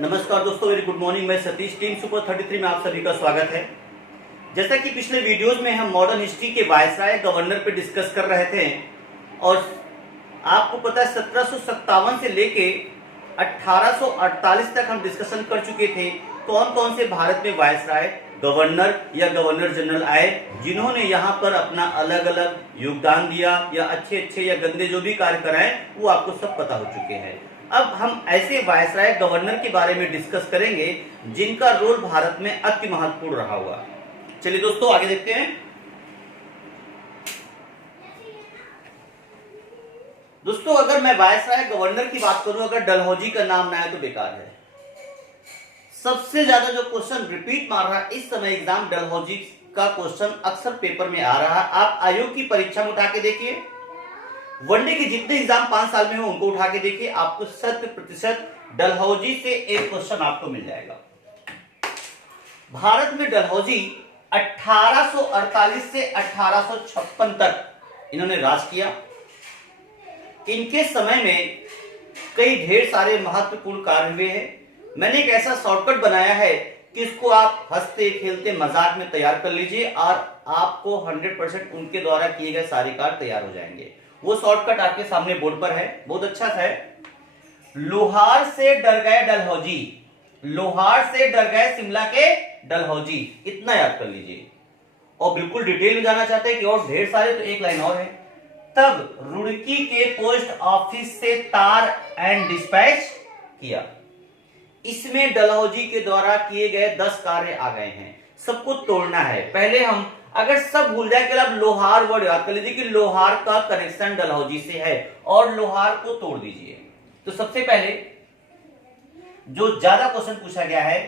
नमस्कार दोस्तों, very good morning. मैं सतीश, टीम सुपर 33 में आप सभी का स्वागत है। जैसा कि पिछले वीडियोस में हम मॉडर्न हिस्ट्री के वायसराय गवर्नर पे डिस्कस कर रहे थे और आपको पता है 1757 से लेके 1848 तक हम डिस्कशन कर चुके थे कौन कौन से भारत में वायसराय गवर्नर या गवर्नर जनरल आए जिन्होंने यहाँ पर अपना अलग अलग योगदान दिया या अच्छे या गंदे जो भी कार्य कराए वो आपको सब पता हो चुके हैं। अब हम ऐसे वायसराय गवर्नर के बारे में डिस्कस करेंगे जिनका रोल भारत में अति महत्वपूर्ण रहा हुआ। चलिए दोस्तों आगे देखते हैं। दोस्तों अगर मैं वायसराय गवर्नर की बात करूं, अगर डलहौजी का नाम ना आए तो बेकार है। सबसे ज्यादा जो क्वेश्चन रिपीट मार रहा है इस समय एग्जाम, डलहौजी का क्वेश्चन अक्सर पेपर में आ रहा है। आप आयोग की परीक्षा में उठा के देखिए, वनडे के जितने एग्जाम 5 साल में हो उनको उठा के देखिए, आपको 100% डलहौजी से एक क्वेश्चन आपको मिल जाएगा। भारत में डलहौजी 1848 से 1856 तक इन्होंने राज किया। इनके समय में कई ढेर सारे महत्वपूर्ण कार्य हुए हैं। मैंने एक ऐसा शॉर्टकट बनाया है कि इसको आप हंसते खेलते मजाक में तैयार कर लीजिए और आपको 100% उनके द्वारा किए गए सारे कार्य तैयार हो जाएंगे। वो शॉर्टकट आपके सामने बोर्ड पर है, बहुत अच्छा सा है। लोहार से डर गए डलहौजी, लोहार से डर गए शिमला के डलहौजी, इतना याद कर लीजिए। और बिल्कुल डिटेल में जाना चाहते हैं कि और ढेर सारे, तो एक लाइन और है। तब रुड़की के पोस्ट ऑफिस से तार एंड डिस्पैच किया। इसमें डलहौजी के द्वारा किए गए 10 कार्य आ गए हैं, सबको तोड़ना है। पहले हम अगर सब भूल जाए, आप लोहार वर्ड याद कर लीजिए कि लोहार का कनेक्शन डलहौजी से है और लोहार को तोड़ दीजिए। तो सबसे पहले जो ज्यादा क्वेश्चन पूछा गया है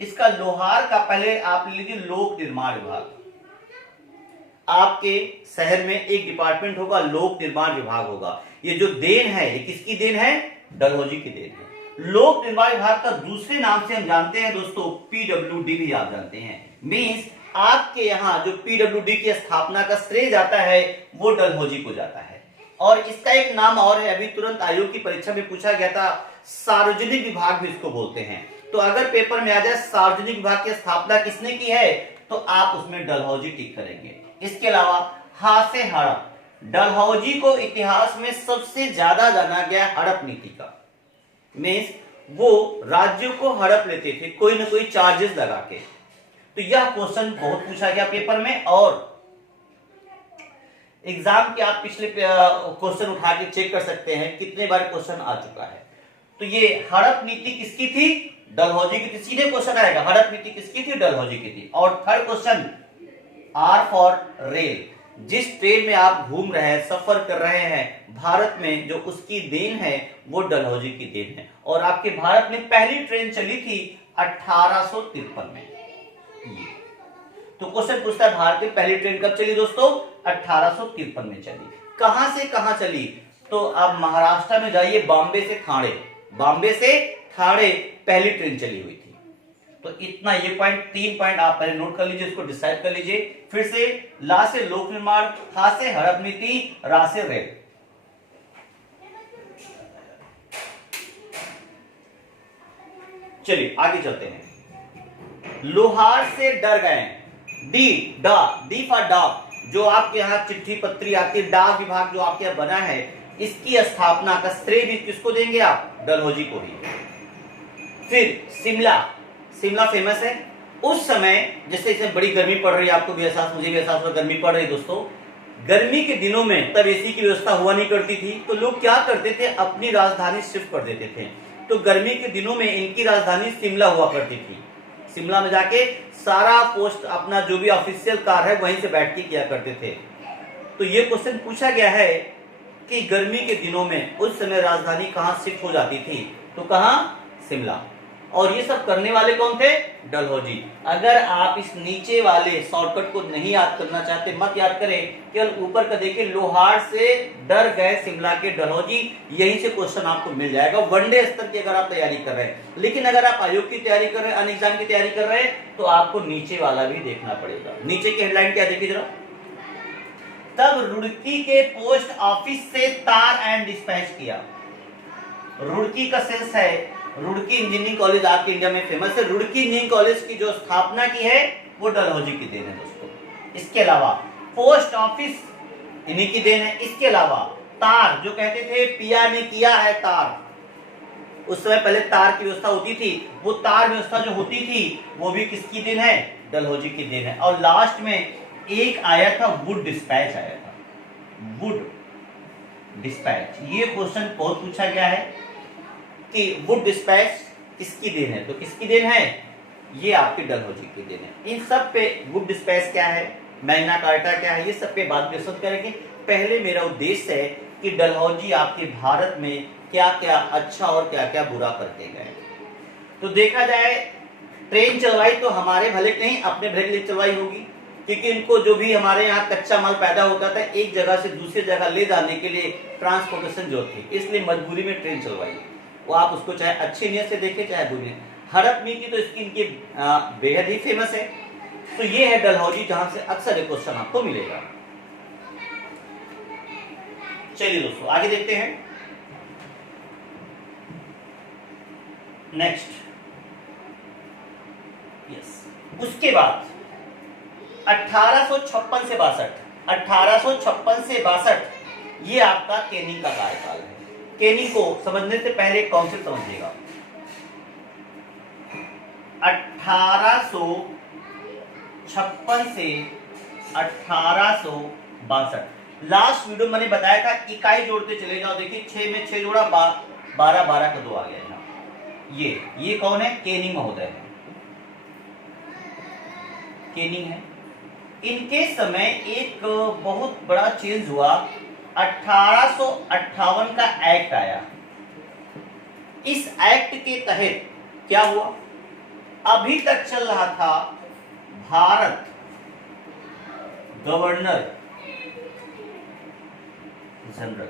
इसका लोहार का, पहले आप लीजिए लोक निर्माण विभाग। आपके शहर में एक डिपार्टमेंट होगा, लोक निर्माण विभाग होगा। ये जो देन है ये किसकी देन है? डलहौजी की देन है। लोक निर्माण विभाग का दूसरे नाम से हम जानते हैं दोस्तों, पीडब्ल्यूडी भी आप जानते हैं। मींस आपके यहां जो पीडब्ल्यूडी की स्थापना का श्रेय जाता है वो डलहौजी को जाता है। और इसका एक नाम और है, अभी तुरंत आयोग की परीक्षा में पूछा गया था, सार्वजनिक विभाग भी इसको बोलते हैं। तो अगर पेपर में आ जाए सार्वजनिक विभाग की स्थापना किसने की है तो आप उसमें डलहौजी टिक करेंगे। इसके अलावा हासे हड़प, डलहौजी को इतिहास में सबसे ज्यादा जाना गया हड़प नीति का। मींस वो राज्यों को हड़प लेते थे कोई ना कोई चार्जेस लगा के। तो यह क्वेश्चन बहुत पूछा गया पेपर में और एग्जाम के आप पिछले क्वेश्चन उठा के चेक कर सकते हैं कितने बार क्वेश्चन आ चुका है। तो ये हड़प नीति किसकी थी? डलहौजी की थी। सीधे क्वेश्चन आएगा, हड़प नीति किसकी थी? डलहौजी की थी। और third question, R for rail, जिस ट्रेन में आप घूम रहे हैं, सफर कर रहे हैं भारत में, जो उसकी देन है वो डलहौजी की देन है। और आपके भारत में पहली ट्रेन चली थी 1853 में। तो क्वेश्चन पूछता है भारत में पहली ट्रेन कब चली दोस्तों? 1853 में चली। कहां से कहां चली? तो आप महाराष्ट्र में जाइए, बॉम्बे से ठाणे, बॉम्बे से ठाणे पहली ट्रेन चली हुई थी। तो इतना ये पॉइंट, 3 पॉइंट आप पहले नोट कर लीजिए, इसको डिसाइड कर लीजिए। फिर से ला से लोक निर्माण, हा से हड़प नीति, रा से रेल। चलिए आगे चलते हैं। लोहार से डर गए, डी डा, डी फॉर डॉग, जो आपके यहाँ चिट्ठी पत्री आती है, डाक विभाग जो आपके यहाँ बना है, इसकी स्थापना का श्रेय भी किसको देंगे आप? डलहौजी को ही। फिर शिमला, शिमला फेमस है। उस समय जैसे इसमें बड़ी गर्मी पड़ रही है, आपको भी एहसास, मुझे भी एहसास हो, गर्मी पड़ रही है दोस्तों। गर्मी के दिनों में तब एसी की व्यवस्था हुआ नहीं करती थी, तो लोग क्या करते थे, अपनी राजधानी शिफ्ट कर देते थे। तो गर्मी के दिनों में इनकी राजधानी शिमला हुआ करती थी। शिमला में जाके सारा पोस्ट, अपना जो भी ऑफिशियल कार्य है वहीं से बैठ के किया करते थे। तो ये क्वेश्चन पूछा गया है कि गर्मी के दिनों में उस समय राजधानी कहां शिफ्ट हो जाती थी? तो कहां? शिमला। और ये सब करने वाले कौन थे? डलहौजी। अगर आप इस नीचे वाले शॉर्टकट को नहीं याद करना चाहते, मत याद करें, केवल ऊपर का देखिए, लोहार से डर गए शिमला के डलहौजी, यहीं से क्वेश्चन आपको मिल जाएगा वनडे स्तर की अगर आप तैयारी कर रहे हैं। लेकिन अगर आप आयोग की तैयारी कर रहे हैं, अन्य एग्जाम की तैयारी कर रहे हैं, तो आपको नीचे वाला भी देखना पड़ेगा। नीचे की हेडलाइन क्या देखिए जरा, तब रुड़की के पोस्ट ऑफिस से तार एंड डिस्पैच किया। रुड़की का सेंस है रुड़की इंजीनियरिंग कॉलेज आपके इंडिया में फेमस है। रुड़की इंजीनियरिंग कॉलेज की जो स्थापना की है वो डलहौजी की देन है दोस्तों। इसके अलावा पोस्ट ऑफिस इन्हीं की देन है। इसके अलावा तार, जो कहते थे पिया ने किया है तार, उस समय पहले तार की व्यवस्था होती थी, वो तार व्यवस्था जो होती थी वो भी किसकी देन है? डलहौजी की देन है। और लास्ट में एक आया था वुड डिस्पैच आया था, वुड डिस्पैच। ये क्वेश्चन बहुत पूछा गया है कि वुड डिस्पैच किसकी देन है, तो किसकी देन है? ये आपकी डलहौजी की देन है। इन सब पे वुड डिस्पैच क्या है, मैग्ना कार्टा क्या है, ये सब पे बाद में डिस्कस करेंगे। पहले मेरा उद्देश्य है कि डलहौजी आपके भारत में क्या क्या अच्छा और क्या क्या बुरा करते गए। तो देखा जाए ट्रेन चलवाई तो हमारे भले नहीं, अपने भले के लिए चलवाई होगी, क्योंकि इनको जो भी हमारे यहाँ कच्चा माल पैदा होता था एक जगह से दूसरी जगह ले जाने के लिए ट्रांसपोर्टेशन जो थी, इसलिए मजबूरी में ट्रेन चलवाई। वो आप उसको चाहे अच्छी नीयत से देखें चाहे बुरी। हड़प नीति तो इसकी इनकी बेहद ही फेमस है। तो ये है डलहौजी, जहां से अक्सर एक क्वेश्चन आपको मिलेगा। चलिए दोस्तों आगे देखते हैं। नेक्स्ट यस, उसके बाद 1856 से 62, 1856 से 62 ये आपका केनिंग का कार्यकाल है। केनिंग को समझने से पहले काउंसिल समझिएगा। 1856 से 1862। लास्ट वीडियो मैंने बताया था इकाई जोड़ते चले जाओ। देखिए 6 में 6 जोड़ा 12, 12 का 2 आ गया यहाँ। ये कौन है? केनिंग महोदय है, केनिंग है। इनके समय एक बहुत बड़ा चेंज हुआ। 1858 का एक्ट आया। इस एक्ट के तहत क्या हुआ? अभी तक चल रहा था भारत गवर्नर जनरल,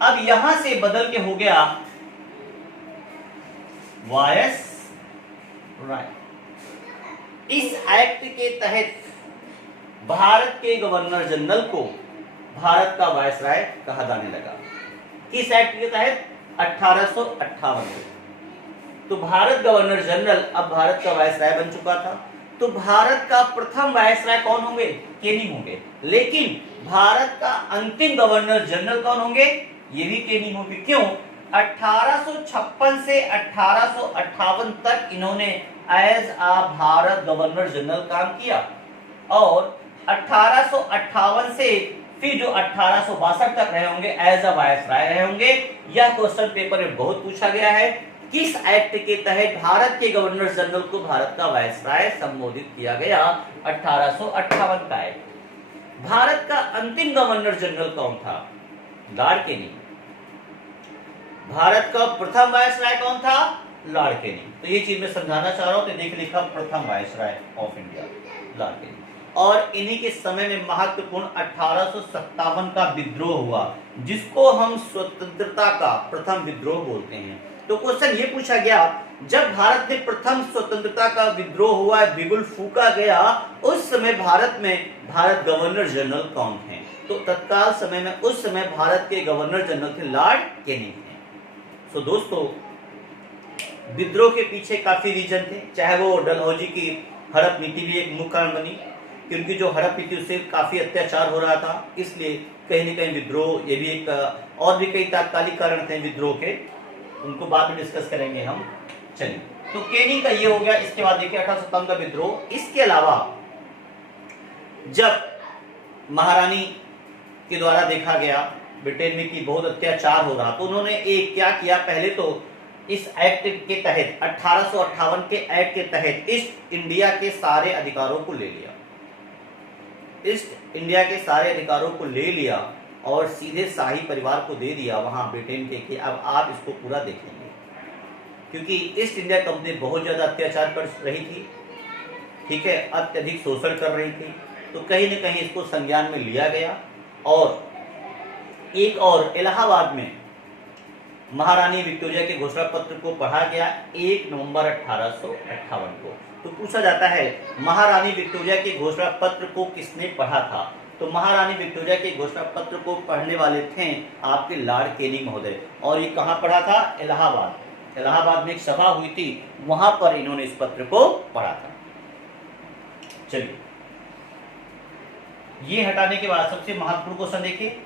अब यहां से बदल के हो गया वायस राय। इस एक्ट के तहत भारत के गवर्नर जनरल को भारत का वायसराय कहा जाने लगा। किस एक्ट के तहत? 1858 में। तो भारत गवर्नर जनरल अब भारत का वायसराय बन चुका था। तो भारत का प्रथम वायसराय कौन होंगे? केनिंग होंगे। लेकिन भारत का अंतिम गवर्नर जनरल कौन होंगे? ये भी केनिंग होंगे। क्यों? 1856 से 1858 तक इन्होंने एज आ भारत गवर्नर जनरल काम किया, और 1858 से फिर जो 1862 तक रहे होंगे एज अ वायसराय रहे होंगे। यह क्वेश्चन पेपर में बहुत पूछा गया है। किस एक्ट के तहत भारत के गवर्नर जनरल को भारत का वायसराय संबोधित किया गया? 1858 का एक्ट। भारत का अंतिम गवर्नर जनरल कौन था? Lord Canning. भारत का प्रथम वायसराय कौन था? Lord Canning. तो ये चीज मैं समझाना चाह रहा हूं। तो देख लिखा प्रथम viceroy of India Lord Canning. और इन्हीं के समय में महत्वपूर्ण 1857 का विद्रोह हुआ, जिसको हम स्वतंत्रता का प्रथम विद्रोह बोलते हैं। तो क्वेश्चन ये पूछा गया, जब भारत में प्रथम स्वतंत्रता का विद्रोह हुआ, बिगुल फूका गया, उस समय भारत में भारत गवर्नर जनरल कौन थे? तो तत्काल समय में उस समय भारत के गवर्नर जनरल थे लॉर्ड केनिंग थे। सो दोस्तों, विद्रोह के पीछे काफी रीजन थे, चाहे वो डलहौजी की हड़प नीति भी एक मुख्य कारण बनी, क्योंकि जो हड़प नीति उससे काफी अत्याचार हो रहा था, इसलिए कहीं न कहीं विद्रोह, ये भी एक, और भी कई तात्कालिक कारण थे विद्रोह के, उनको बाद में डिस्कस करेंगे हम। चलिए, तो केनिंग का ये हो गया। इसके बाद देखिए 1857 का विद्रोह। इसके अलावा जब महारानी के द्वारा देखा गया ब्रिटेन में कि बहुत अत्याचार हो रहा, तो उन्होंने एक क्या किया, पहले तो इस एक्ट के तहत 1858 के एक्ट के तहत ईस्ट इंडिया के सारे अधिकारों को ले लिया। ईस्ट इंडिया के सारे अधिकारों को ले लिया और सीधे शाही परिवार को दे दिया वहां ब्रिटेन के कि अब आप इसको पूरा देखेंगे, क्योंकि ईस्ट इंडिया कंपनी बहुत ज्यादा अत्याचार कर रही थी, ठीक है, अत्यधिक शोषण कर रही थी। तो कहीं न कहीं इसको संज्ञान में लिया गया। और एक और इलाहाबाद में महारानी विक्टोरिया के घोषणा पत्र को पढ़ा गया 1 नवंबर 1858 को। तो पूछा जाता है महारानी विक्टोरिया के घोषणा पत्र को किसने पढ़ा था? तो महारानी विक्टोरिया के घोषणा पत्र को पढ़ने वाले थे आपके लॉर्ड केनिंग महोदय। और ये कहाँ पढ़ा था? इलाहाबाद। इलाहाबाद में एक सभा हुई थी, वहां पर इन्होंने इस पत्र को पढ़ा था। चलिए, ये हटाने के बाद सबसे महत्वपूर्ण क्वेश्चन देखिए,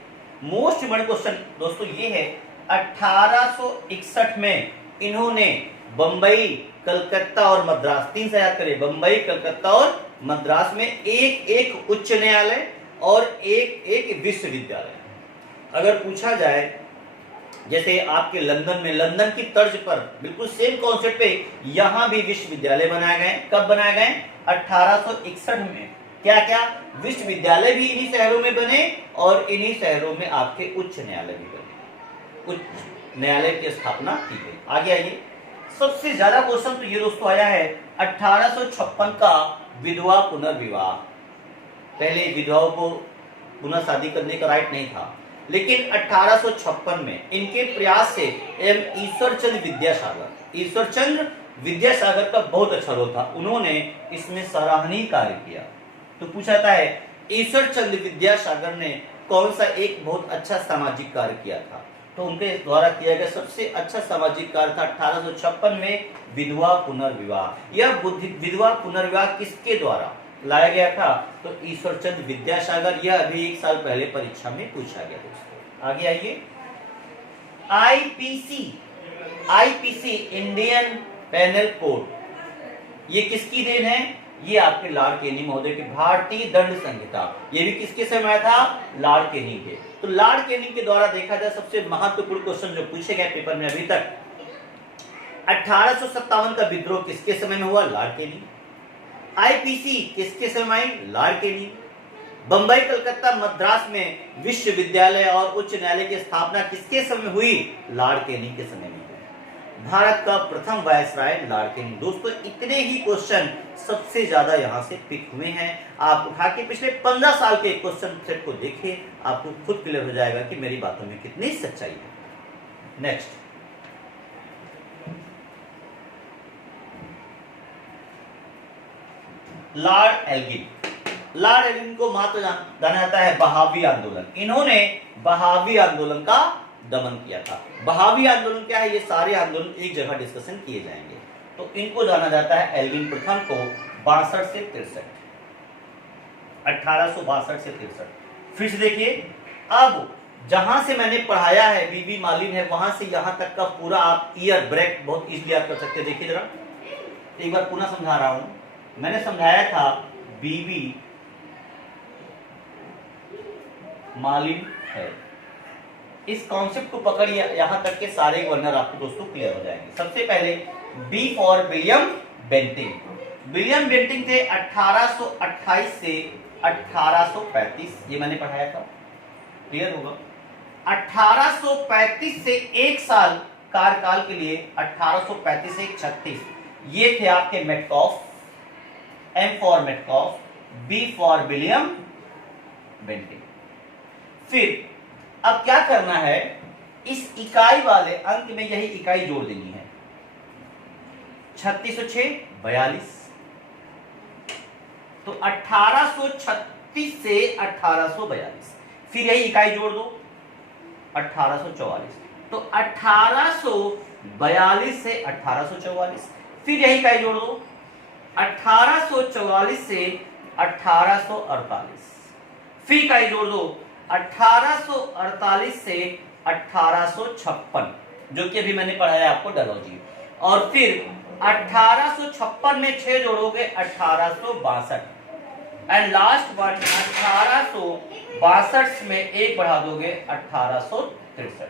मोस्ट इम्पोर्टेंट क्वेश्चन दोस्तों ये है, 1861 में इन्होंने बंबई, कलकत्ता और मद्रास, 3 से याद करें, बंबई, कलकत्ता और मद्रास में एक एक उच्च न्यायालय और एक एक विश्वविद्यालय। अगर पूछा जाए जैसे आपके लंदन में, लंदन की तर्ज पर बिल्कुल सेम कॉन्सेप्ट पे यहां भी विश्वविद्यालय बनाए गए। कब बनाए गए? 1861 में। क्या क्या विश्वविद्यालय भी इन्हीं शहरों में बने और इन्हीं शहरों में आपके उच्च न्यायालय भी बने, उच्च न्यायालय की स्थापना की गई। आगे आइए, सबसे ज्यादा क्वेश्चन तो ये दोस्तों आया है 1856 का विधवा पुनर्विवाह। पहले विधवाओं को पुनः शादी करने का राइट नहीं था, लेकिन 1856 में इनके प्रयास से एवं ईश्वरचंद्र विद्यासागर का बहुत अच्छा रोल था, उन्होंने इसमें सराहनीय कार्य किया। तो पूछा जाता है ईश्वरचंद्र विद्यासागर ने कौन सा एक बहुत अच्छा सामाजिक कार्य किया था? तो उनके द्वारा किया गया सबसे अच्छा सामाजिक कार्य था 1856 में विधवा पुनर्विवाह। यह विधवा पुनर्विवाह किसके द्वारा लाया गया था? तो ईश्वरचंद्र विद्यासागर। यह अभी 1 साल पहले परीक्षा में पूछा गया दोस्तों। आगे आइए, आईपीसी इंडियन पेनल कोड, ये किसकी देन है? ये आपके लॉर्ड केनी महोदय की भारतीय दंड संहिता। ये भी किसके समय आया था? लॉर्ड केनी के। तो लॉर्ड केनी के द्वारा देखा जाए सबसे महत्वपूर्ण क्वेश्चन जो पूछे गए पेपर में अभी तक, 1857 का विद्रोह किसके समय में हुआ? लॉर्ड केनी। आईपीसी किसके समय आई? लॉर्ड केनी। बंबई, कलकत्ता, मद्रास में विश्वविद्यालय और उच्च न्यायालय की स्थापना किसके समय हुई? लॉर्ड केनी के समय में। भारत का प्रथम वायसराय लॉर्ड केनी। दोस्तों इतने ही क्वेश्चन सबसे ज्यादा यहां से पिक हुए हैं। आप उठा के पिछले 15 साल के क्वेश्चन सेट को देखिए, आपको खुद क्लियर हो जाएगा कि मेरी बातों में कितनी सच्चाई है। Next, Lord Elgin. Lord Elgin को महत्व जाना जाता है बहावी आंदोलन। इन्होंने बहावी आंदोलन का दमन किया था। बहावी आंदोलन क्या है? ये सारे आंदोलन एक जगह डिस्कशन किए जाएंगे। तो इनको जाना जाता है एल्गिन प्रथम को 62 से 63, 1862 से 63। फिर से देखिए, अब जहां से मैंने पढ़ाया है बीबी मालिन है, वहां से यहां तक का पूरा आप ईयर ब्रेक बहुत इजीली आप कर सकते हैं। देखिए जरा, एक बार पुनः समझा रहा हूं। मैंने समझाया था बीबी मालिन है, इस कॉन्सेप्ट को पकड़िए, यहां तक के सारे वर्णन आपको दोस्तों क्लियर हो जाएंगे। सबसे पहले B for William Bentinck. William Bentinck थे 1828 से 1835, ये मैंने पढ़ाया था, क्लियर होगा। 1835 से 1 साल कार्यकाल के लिए 1835 से 36 ये थे आपके Metcalfe. M for Metcalfe, B for William Bentinck. फिर अब क्या करना है, इस इकाई वाले अंक में यही इकाई जोड़ देनी है। 3606 42, तो 1836 से 1842, फिर यही इकाई जोड़ दो 1844, तो 1842 से 1844, फिर यही इकाई जोड़ दो 1844 से 1848, फिर इकाई जोड़ दो 1848 से 1856, जो कि अभी मैंने पढ़ाया आपको डलहौजी, और फिर 1856 में 6 जोड़ोगे 1862, एंड लास्ट वन 1862 में 1 बढ़ा दोगे 1863।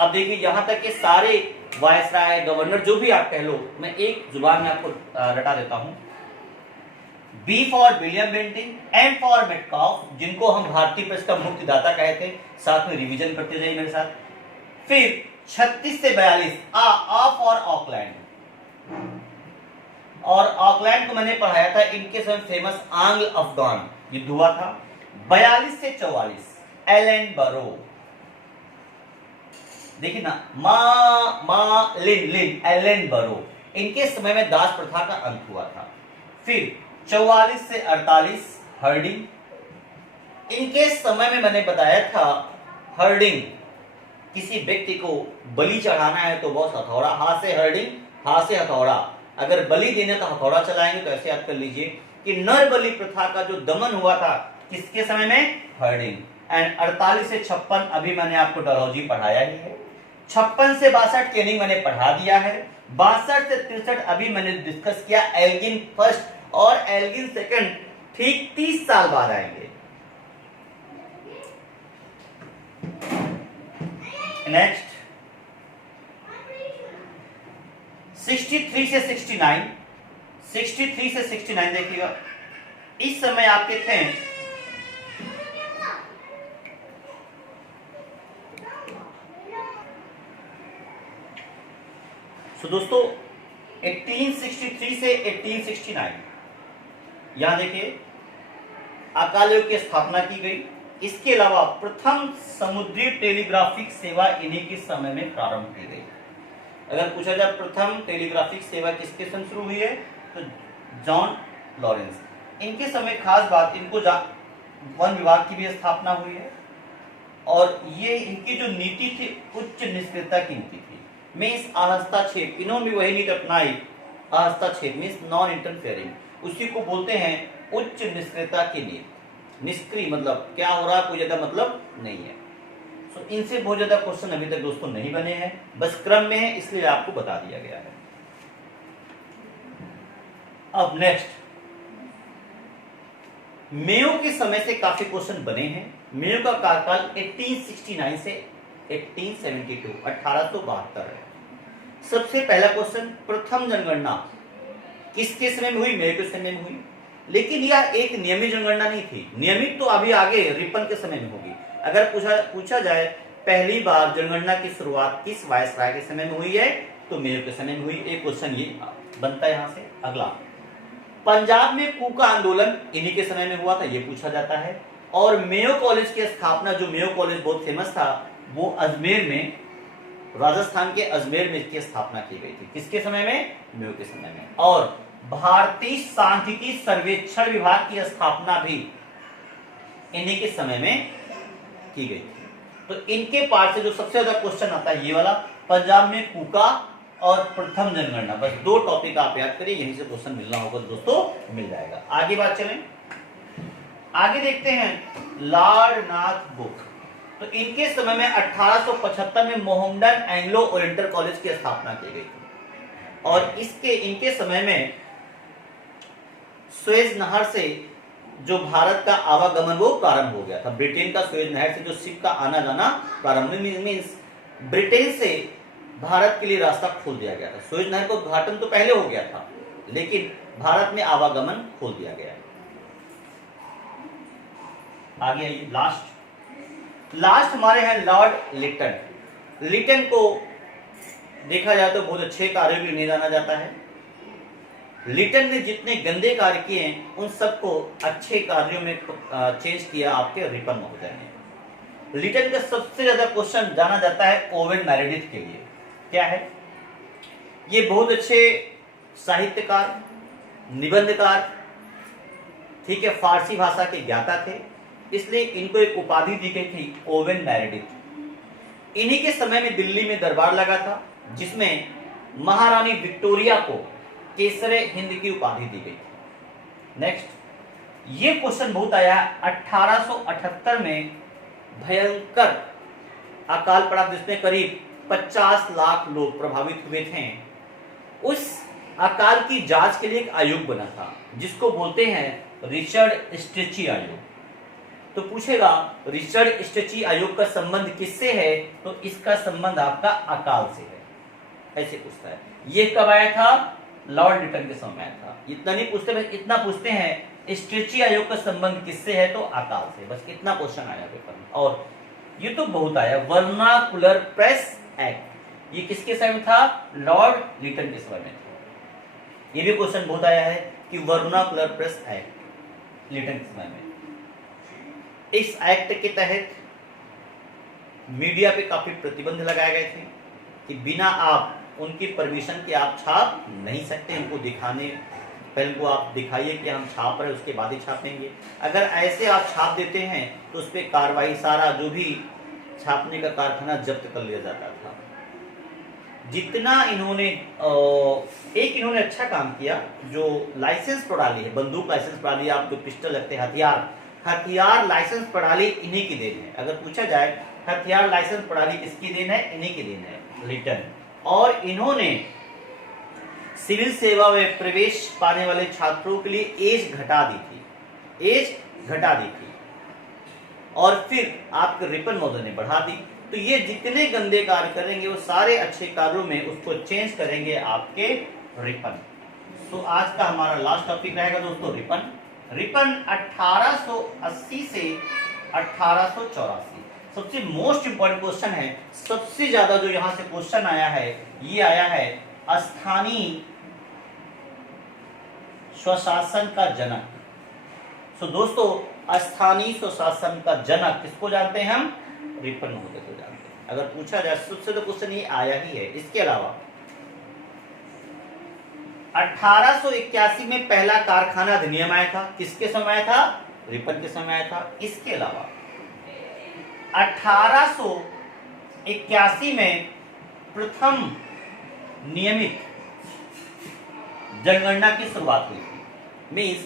अब देखिए यहां तक के सारे वायसराय, गवर्नर, जो भी आप कह लो, मैं एक जुबान में आपको रटा देता हूं। B for William Bentinck, M for Metcalfe, जिनको हम भारतीय प्रेस का मुक्तिदाता कहे थे, साथ में रिवीजन करते जाइए मेरे साथ। फिर 36 से 42 आ फॉर ऑकलैंड, और ऑकलैंड को मैंने पढ़ाया था, इनके समय फेमस आंग्ल अफगान युद्ध हुआ था। 42 से 44 एलन बरो, देखिए ना, लिन एलन बरो, इनके समय में दास प्रथा का अंत हुआ था। फिर 44 से 48 हर्डिंग, इनके समय में मैंने बताया था हर्डिंग किसी व्यक्ति को बलि चढ़ाना है तो बॉस हथौड़ा, हाथ से हर्डिंग, हाथ से हथौड़ा। अगर बलि देना तो हथौड़ा चलाएंगे। तो ऐसे याद कर लीजिए कि नर बलि प्रथा का जो दमन हुआ था किसके समय में? हर्डिंग। एंड 48 से 56 अभी मैंने आपको डलहौजी पढ़ाया ही है। 56 से 62 केनिंग मैंने पढ़ा दिया है। 62 से 63 अभी मैंने डिस्कस किया। एल्गिन फर्स्ट और एल्गिन सेकंड ठीक 30 साल बाद आएंगे। नेक्स्ट 63 से 69, 63 से 69 देखिएगा। इस समय आपके थे दोस्तों 1863 से 1869 यहां देखिए अकाल युग की स्थापना की गई। इसके अलावा प्रथम समुद्री टेलीग्राफिक सेवा इन्हीं के समय में प्रारंभ की गई। अगर पूछा जाए प्रथम टेलीग्राफिक सेवा किसके समय शुरू हुई है तो जॉन लॉरेंस। इनके समय खास बात, इनको वन विभाग की भी स्थापना हुई है और ये इनकी जो नीति थी उच्च निष्क्रियता की नीति थी। मीन्स अहस्ताक्षेप, इन्होंने भी वही नीति अपनाई। अहस्ताक्षेप मीन्स नॉन इंटरफेयरिंग, उसी को बोलते हैं उच्च निष्क्रियता की नीति। निष्क्रिय मतलब क्या हो रहा, कोई ज्यादा मतलब नहीं है। सो इनसे बहुत ज्यादा क्वेश्चन अभी तक दोस्तों नहीं बने हैं, बस क्रम में है इसलिए आपको बता दिया गया है। अब नेक्स्ट मेयो के समय से काफी क्वेश्चन बने हैं। मेयो का कार्यकाल 1869 से 1872 1872 है। सबसे पहला क्वेश्चन, प्रथम जनगणना किसके समय में हुई? मेयो के समय में हुई। लेकिन यह एक नियमित जनगणना नहीं थी। नियमित तो अभी आगे रिपन के समय में होगी। अगर पूछा जाए पहली बार जनगणना की शुरुआत किस वायसराय के समय में हुई है तो मेयो के समय में हुई। एक क्वेश्चन ये बनता है यहां से। अगला, पंजाब में कूका आंदोलन इन्हीं के समय में हुआ था, ये पूछा जाता है। और मेयो कॉलेज की स्थापना, जो मेयो कॉलेज बहुत फेमस था, वो अजमेर में, राजस्थान के अजमेर में इसकी स्थापना की गई थी। किसके समय में? मेयो के समय में। और भारतीय सांख्यिकी सर्वेक्षण विभाग की स्थापना भी इन्हीं के समय में की गई थी। तो इनके पार्ट से जो सबसे ज्यादा क्वेश्चन आता है ये वाला, पंजाब में कूका और प्रथम जनगणना। बस दो टॉपिक आप याद करिए, यहीं से क्वेश्चन मिलना होगा तो दोस्तों मिल जाएगा। आगे बात चलें, आगे देखते हैं लॉर्ड नाथ बुक। तो इनके समय में 1875 में मोहम्मडन एंग्लो ओरिएंटल कॉलेज की स्थापना की गई थी। और इनके समय में सुएज नहर से जो भारत का आवागमन वो प्रारंभ हो गया था। ब्रिटेन का सुएज नहर से जो शिप का आना जाना प्रारंभ, मीन्स ब्रिटेन से भारत के लिए रास्ता खोल दिया गया था। सुएज नहर का उद्घाटन तो पहले हो गया था, लेकिन भारत में आवागमन खोल दिया गया है। आगे आइए, लास्ट हमारे हैं लॉर्ड लिटन। लिटन को देखा जाए तो बहुत अच्छे कार्यों के लिए जाना जाता है। लिटन ने जितने गंदे कार्य किए हैं उन सबको अच्छे कार्यों में चेंज किया आपके रिपन महोदय ने। लिटन का सबसे ज्यादा क्वेश्चन जाना जाता है ओवेन मेरेडिथ के लिए। क्या है ये? बहुत अच्छे साहित्यकार, निबंधकार, ठीक है, फारसी भाषा के ज्ञाता थे, इसलिए इनको एक उपाधि दी गई थी ओवेन मेरेडिथ। इन्हीं के समय में दिल्ली में दरबार लगा था जिसमें महारानी विक्टोरिया को केसरे हिंद की उपाधि दी गई थी। नेक्स्ट, ये क्वेश्चन बहुत आया। 1878 में भयंकर अकाल पड़ा जिसमें करीब 50 लाख लोग प्रभावित हुए थे। उस अकाल की जांच के लिए एक आयोग बना था जिसको बोलते हैं रिचर्ड स्ट्रेची आयोग। तो पूछेगा रिचर्ड स्ट्रेची आयोग का संबंध किससे है? तो इसका संबंध आपका अकाल से है, ऐसे पूछता है। ये कब आया था? लॉर्ड लिटन के समय आया था। इतना नहीं पूछते, बस इतना पूछते हैं स्ट्रेची आयोग का संबंध किससे है? तो अकाल से। बस इतना क्वेश्चन आया पेपर में। और ये तो बहुत आया, वर्नाकुलर प्रेस एक्ट, ये किसके समय में था? लॉर्ड लिटन के समय में था। ये भी क्वेश्चन बहुत आया है कि वर्नाकुलर प्रेस एक्ट लिटन के समय में। इस एक्ट के तहत मीडिया पे काफी प्रतिबंध लगाए गए थे कि बिना आप उनकी परमिशन के आप छाप नहीं सकते। उनको दिखाने पहले को आप दिखाइए कि हम छाप रहे, उसके बाद ही छापेंगे। अगर ऐसे आप छाप देते हैं तो उस पर कार्रवाई, सारा जो भी छापने का कारखाना जब्त कर लिया जाता था। जितना इन्होंने एक इन्होंने अच्छा काम किया, जो लाइसेंस प्रणाली है, बंदूक लाइसेंस प्रणाली, आप जो पिस्टल लगते हैं, हथियार लाइसेंस प्रणाली इन्हीं की देन है। अगर पूछा जाए हथियार लाइसेंस प्रणाली किसकी देन है, इन्हीं की देन है, लिटन। और इन्होंने सिविल सेवा में प्रवेश पाने वाले छात्रों के लिए एज घटा दी थी, और फिर आपके रिपन महोदय ने बढ़ा दी। तो ये जितने गंदे कार्य करेंगे वो सारे अच्छे कार्यों में उसको चेंज करेंगे आपके रिपन। तो आज का हमारा लास्ट टॉपिक रहेगा दोस्तों रिपन 1880 से 1884। सबसे मोस्ट इंपॉर्टेंट क्वेश्चन है, सबसे ज्यादा जो यहां से क्वेश्चन आया है, ये आया है स्थानीय स्वशासन का जनक। तो दोस्तों स्थानीय स्वशासन का जनक किसको जानते हैं हम, रिपन महोदय को जानते हैं। अगर पूछा जाए सबसे तो क्वेश्चन ये आया ही है। इसके अलावा 1881 में पहला कारखाना अधिनियम आया था, किसके समय आया था, रिपन के समय आया था। इसके अलावा 1881 में प्रथम नियमित जनगणना की शुरुआत हुई थी। मीन्स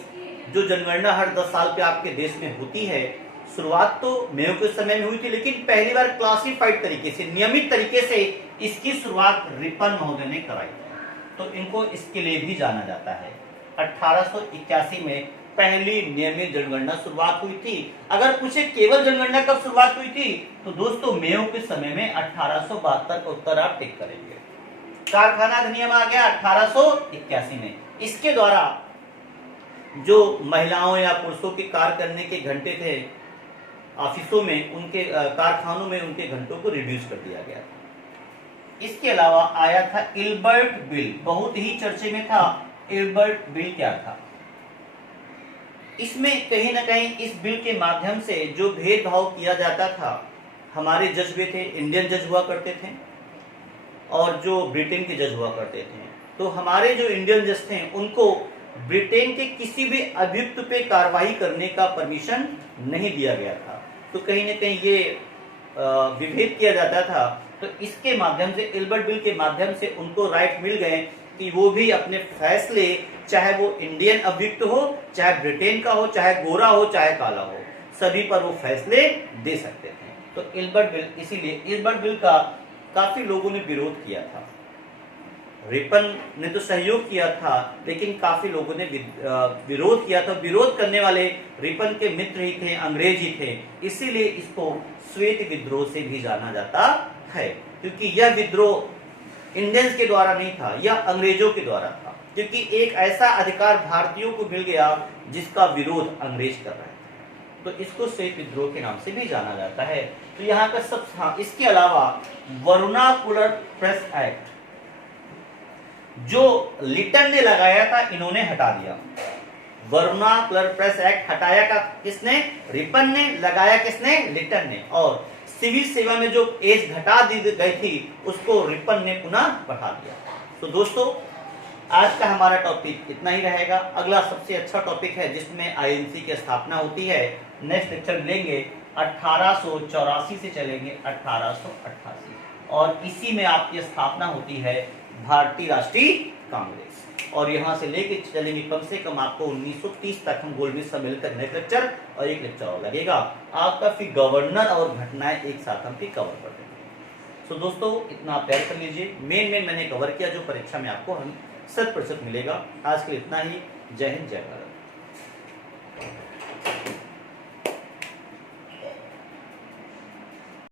जो जनगणना हर 10 साल पे आपके देश में होती है, शुरुआत तो मेयो के समय में हुई थी, लेकिन पहली बार क्लासिफाइड तरीके से, नियमित तरीके से इसकी शुरुआत रिपन महोदय ने कराई। तो इनको इसके लिए भी जाना जाता है। 1881 में पहली नियमित जनगणना शुरुआत हुई थी। अगर पूछे केवल जनगणना कब शुरुआत हुई थी, तो दोस्तों मेयो के समय में 1872 का उत्तर आप टिक करेंगे। कारखाना अधिनियम आ गया 1881 में। इसके द्वारा जो महिलाओं या पुरुषों के कार्य करने के घंटे थे ऑफिसों में, उनके कारखानों में उनके घंटों को रिड्यूस कर दिया गया। इसके अलावा आया था इल्बर्ट बिल, बहुत ही चर्चे में था। इल्बर्ट बिल क्या था, इसमें कहीं ना कहीं इस बिल के माध्यम से जो भेदभाव किया जाता था, हमारे जज भी थे, इंडियन जज हुआ करते थे और जो ब्रिटेन के जज हुआ करते थे। तो हमारे जो इंडियन जज थे उनको ब्रिटेन के किसी भी अभियुक्त पे कार्रवाई करने का परमिशन नहीं दिया गया था। तो कहीं ना कहीं ये विभेद किया जाता था। तो इसके माध्यम से, इल्बर्ट बिल के माध्यम से उनको राइट मिल गए कि वो भी अपने फैसले, चाहे वो इंडियन अभियुक्त हो, चाहे ब्रिटेन का हो, चाहे गोरा हो, चाहे काला हो, सभी पर वो फैसले दे सकते थे। तो इल्बर्ट बिल, इसीलिए इल्बर्ट बिल का काफी लोगों ने विरोध किया था। रिपन ने तो सहयोग किया था, लेकिन काफी लोगों ने विरोध किया था। विरोध करने वाले रिपन के मित्र ही थे, अंग्रेज ही थे। इसीलिए इसको श्वेत विद्रोह से भी जाना जाता है, क्योंकि यह विद्रोह इंडियंस के द्वारा नहीं था, यह अंग्रेजों के द्वारा था। क्योंकि एक ऐसा अधिकार भारतीयों को मिल गया जिसका विरोध अंग्रेज कर रहे थे। तो इसको श्वेत विद्रोह के नाम से भी जाना जाता है। तो यहाँ का सब, हाँ, इसके अलावा वर्नाकुलर प्रेस एक्ट जो लिटन ने लगाया था, इन्होंने हटा दिया। वर्नाकुलर प्रेस एक्ट हटाया का किसने, रिपन ने, लगाया किसने, लिटन ने। और सिविल सेवा में जो एज घटा दी गई थी उसको रिपन ने पुनः बढ़ा दिया। तो दोस्तों आज का हमारा टॉपिक इतना ही रहेगा। अगला सबसे अच्छा टॉपिक है जिसमें आईएनसी की स्थापना होती है। नेक्स्ट लेक्चर लेंगे 1884 से चलेंगे 1888, और इसी में आपकी स्थापना होती है भारतीय राष्ट्रीय कांग्रेस। और यहाँ से लेके चलेंगे कम से कम आपको 1930 तक हम गोल्ड से मिलकर नेक्स्ट लेक्चर और एक लेक्चर और लगेगा आपका। फिर गवर्नर और घटनाएं एक साथ हम फिर कवर कर देंगे। सो दोस्तों इतना आप तैयार कर लीजिए। मेन मैंने कवर किया जो परीक्षा में आपको हम 100% मिलेगा। आज के लिए इतना ही। जय हिंद, जय भारत।